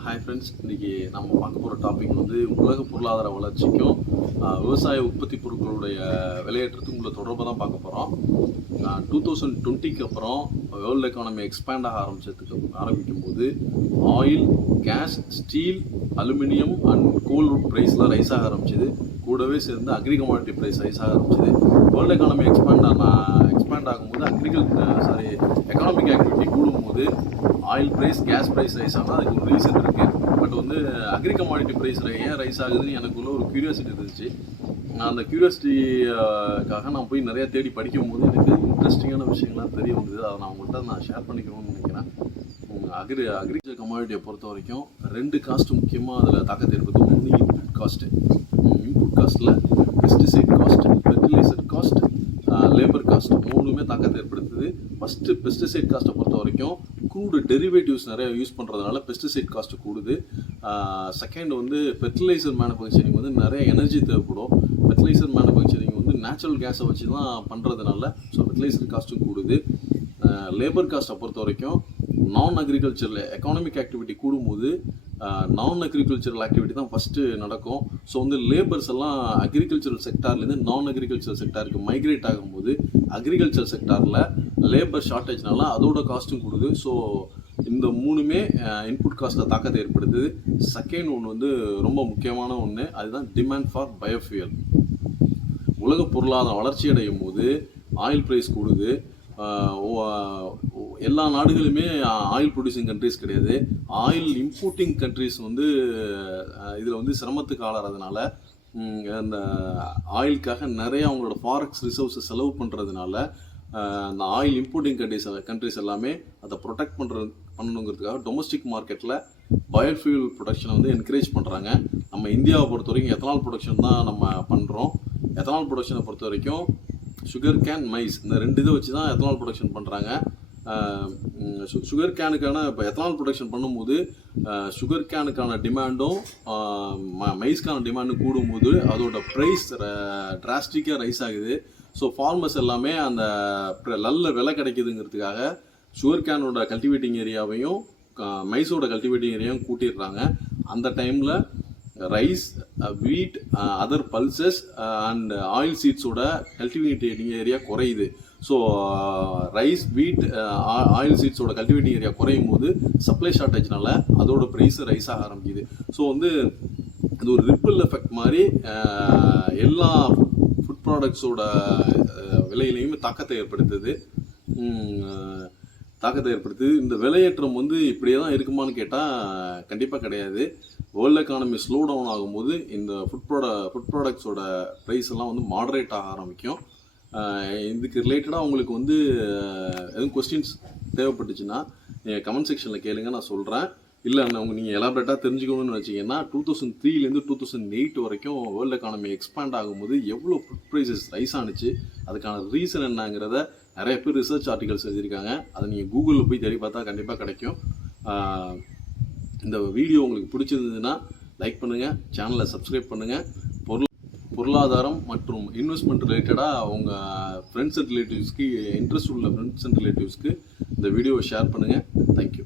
Hi friends, இன்றைக்கி நம்ம பார்க்க போகிற டாபிக் வந்து உலக பொருளாதார வளர்ச்சிக்கும் விவசாய உற்பத்தி பொருட்களுடைய விலையேற்றத்துக்கும் உள்ள தொடர்பை தான் பார்க்க போகிறோம். 2020க்கு அப்புறம் வேர்ல்டு எக்கானமி எக்ஸ்பேண்ட் ஆக ஆரம்பிக்கும் போது oil, gas, steel, aluminium and coal ப்ரைஸ்லாம் ரைஸ் ஆக ஆரம்பிச்சிது. கூடவே சேர்ந்து அக்ரி கமாடிட்டி ப்ரைஸ் ரைஸ் ஆக ஆரம்பிச்சிது. வேர்ல்டு எக்கானமி எக்ஸ்பேண்ட் ஆகும்போது எக்கனாமிக் ஆக்டிவிட்டி கூடும்போது oil price, gas price rise ஆனால் அதுக்கு ஒரு ரீசன் இருக்குது. பட் வந்து அக்ரி கமாடிட்டி ப்ரைஸ் ஏன் ரைஸ் ஆகுதுன்னு எனக்குள்ள ஒரு க்யூரியாசிட்டி இருந்துச்சு. நான் அந்த க்யூரியாசிட்டிக்காக நான் போய் நிறையா தேடி படிக்கும்போது எனக்கு இன்ட்ரெஸ்டிங்கான விஷயங்கள்லாம் தெரிய வந்தது. அதை நான் உங்கள்கிட்ட ஷேர் பண்ணிக்கணும்னு நினைக்கிறேன். அக்ரிகல்ச்சர் கமாடிட்டியை பொறுத்த வரைக்கும் ரெண்டு காஸ்ட்டு முக்கியமாக அதில் தாக்கத்தை ஏற்படுது. ஒன்று இன்புட் காஸ்ட்டில் pesticide cost, fertiliser cost, labour cost மூணுமே தாக்கத்தை ஏற்படுத்துது. ஃபஸ்ட்டு பெஸ்டிசைட் காஸ்ட்டை பொறுத்த வரைக்கும் க்ரூடு டெரிவேட்டிவ்ஸ் நிறைய யூஸ் பண்ணுறதுனால பெஸ்டிசைட் காஸ்ட்டு கூடுது. செகண்ட் வந்து ஃபெர்டிலைசர் மேனுஃபேக்சரிங் வந்து நிறைய எனர்ஜி தேவைப்படும். ஃபெர்டிலைசர் மேனுஃபேக்சரிங் வந்து நேச்சுரல் கேஸை வச்சு தான் பண்ணுறதுனால ஸோ ஃபெர்டிலைசர் காஸ்ட்டும் கூடுது. லேபர் காஸ்ட்டை பொறுத்த வரைக்கும் நான் அக்ரிகல்ச்சரில் எக்கானமிக் ஆக்டிவிட்டி கூடும்போது நான் அக்ரிகல்ச்சரல் ஆக்டிவிட்டி தான் ஃபஸ்ட்டு நடக்கும். ஸோ வந்து லேபர்ஸ் எல்லாம் அக்ரிகல்ச்சரல் செக்டார்லேருந்து நான் அக்ரிகல்ச்சரல் செக்டாருக்கு மைக்ரேட் ஆகும்போது அக்ரிகல்ச்சர் செக்டாரில் லேபர் ஷார்ட்டேஜ்னால அதோட காஸ்ட்டும் கூடுது. ஸோ இந்த மூணுமே இன்புட் காஸ்ட்டில் தாக்கத்தை ஏற்படுத்துது. செகண்ட் ஒன்று வந்து ரொம்ப முக்கியமான ஒன்று, அதுதான் டிமாண்ட் ஃபார் பயோஃபியல். உலக பொருளாதார வளர்ச்சி அடையும் போது ஆயில் ப்ரைஸ் கூடுது. எல்லா நாடுகளுமே ஆயில் ப்ரொடியூசிங் கண்ட்ரிஸ் கிடையாது. ஆயில் இம்போர்ட்டிங் கண்ட்ரிஸ் வந்து இதில் வந்து சிரமத்துக்கு ஆளாகிறதுனால அந்த ஆயிலுக்காக நிறைய அவங்களோட ஃபாரெக்ஸ் ரிசர்வ்ஸை செலவு பண்ணுறதுனால அந்த ஆயில் இம்போர்ட்டிங் கண்ட்ரிஸ் எல்லாமே அதை ப்ரொடெக்ட் பண்ணணுங்கிறதுக்காக டொமஸ்டிக் மார்க்கெட்டில் பயோஃபியூல் ப்ரொடக்ஷனை வந்து என்கரேஜ் பண்ணுறாங்க. நம்ம இந்தியாவை பொறுத்த வரைக்கும் எத்தனால் ப்ரொடக்ஷன் தான் நம்ம பண்ணுறோம். எத்தனால் ப்ரொடக்ஷனை பொறுத்த வரைக்கும் சுகர் கேன், மைஸ் இந்த ரெண்டு இதை வச்சு தான் எத்தனால் ப்ரொடக்ஷன் பண்ணுறாங்க. சுகர் கேனுக்கான இப்போ எத்தனால் ப்ரொடக்ஷன் பண்ணும்போது சுகர் கேனுக்கான டிமாண்டும் மைஸ்க்கான டிமாண்டும் கூடும்போது அதோட ப்ரைஸ் டிராஸ்டிக்காக ரைஸ் ஆகுது. ஸோ ஃபார்மர்ஸ் எல்லாமே அந்த நல்ல விலை கிடைக்குதுங்கிறதுக்காக சுகர் கேனோட கல்டிவேட்டிங் ஏரியாவையும் மைஸோட கல்டிவேட்டிங் ஏரியாவும் கூட்டிடுறாங்க. அந்த டைமில் rice, wheat, other pulses and oil சீட்ஸோட கல்டிவேட்டிங் ஏரியா குறையுது. ஸோ ரைஸ், வீட், ஆயில் சீட்ஸோட கல்டிவேட்டிங் ஏரியா குறையும் போது சப்ளை ஷார்ட்டேஜ்னால அதோட ப்ரைஸ் ரைஸ் ஆக ஆரம்பிக்குது. ஸோ வந்து இது ஒரு ரிப்பிள் எஃபெக்ட் மாதிரி எல்லா ஃபுட் ப்ராடக்ட்ஸோட விலையிலையுமே தாக்கத்தை ஏற்படுத்துது. இந்த விலையேற்றம் வந்து இப்படியே தான் இருக்குமான்னு கேட்டால் கண்டிப்பாக கிடையாது. வேர்ல்டு எக்கானமி ஸ்லோ டவுன் ஆகும்போது இந்த ஃபுட் ப்ராடக்ட்ஸோட ப்ரைஸ் எல்லாம் வந்து மாடரேட் ஆக ஆரம்பிக்கும். இதுக்கு ரிலேட்டடாக உங்களுக்கு வந்து எதுவும் கொஸ்டின்ஸ் தேவைப்பட்டுச்சுன்னா நீங்கள் கமெண்ட் செக்ஷனில் கேளுங்க, நான் சொல்கிறேன். இல்லை நீங்கள் எலாபரேட்டாக தெரிஞ்சுக்கணும்னு வச்சிங்கன்னா 2003லேருந்து 2008 வரைக்கும் வேர்ல்டு எக்கானமி எக்ஸ்பேண்ட் ஆகும்போது எவ்வளோ ஃபுட் ப்ரைஸஸ் ரைஸ் ஆனிச்சு, அதுக்கான ரீசன் என்னங்கிறத நிறைய பேர் ரிசர்ச் ஆர்டிகல்ஸ் எழுதியிருக்காங்க. அதை நீங்கள் கூகுளில் போய் தேடி பார்த்தா கண்டிப்பாக கிடைக்கும். இந்த வீடியோ உங்களுக்கு பிடிச்சிருந்ததுன்னா லைக் பண்ணுங்கள், சேனலை சப்ஸ்கிரைப் பண்ணுங்கள். பொருளாதாரம் மற்றும் இன்வெஸ்ட்மெண்ட் ரிலேட்டடாக உங்கள் ஃப்ரெண்ட்ஸ் அண்ட் ரிலேட்டிவ்ஸ்க்கு இன்ட்ரெஸ்ட் உள்ள ஃப்ரெண்ட்ஸ் அண்ட் ரிலேட்டிவ்ஸ்க்கு இந்த வீடியோவை ஷேர் பண்ணுங்கள். தேங்க்யூ.